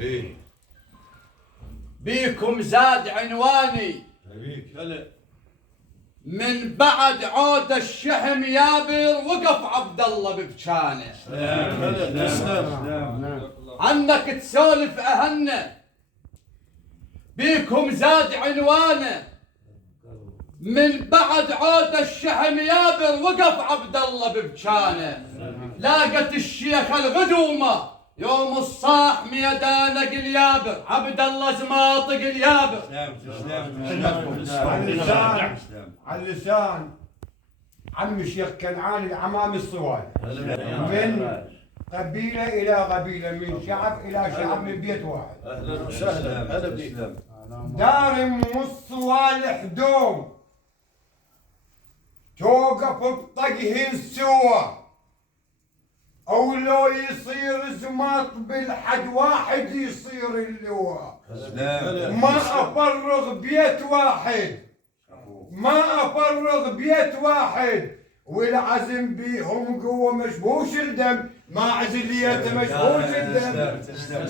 ايه بيكم زاد عنواني بيك هلا من بعد عود الشحم يابر وقف عبد الله ببجانه. هلا تسلم. عنك تسولف اهنه بيكم زاد عنوانه من بعد عود الشحم يابر وقف عبد الله ببجانه. لاقت الشيخ الغدومه يوم الصاح ميدانه اليابر عبد الله زماطق اليابر. على اللسان عم الشيخ كنعان العمام الصوال من قبيلة إلى قبيلة، من شعب إلى شعب، من بيت واحد. اهلا وسهلا هلا بيك. دار الصوال حدوم توقف بطقهن سوا، أو لو يصير زماط بالحد واحد يصير اللواء. ما أفرغ بيت واحد، ما أفرغ بيت واحد، والعزم بيهم قوة مشبوش الدم، ما عزليته مشبوش الدم.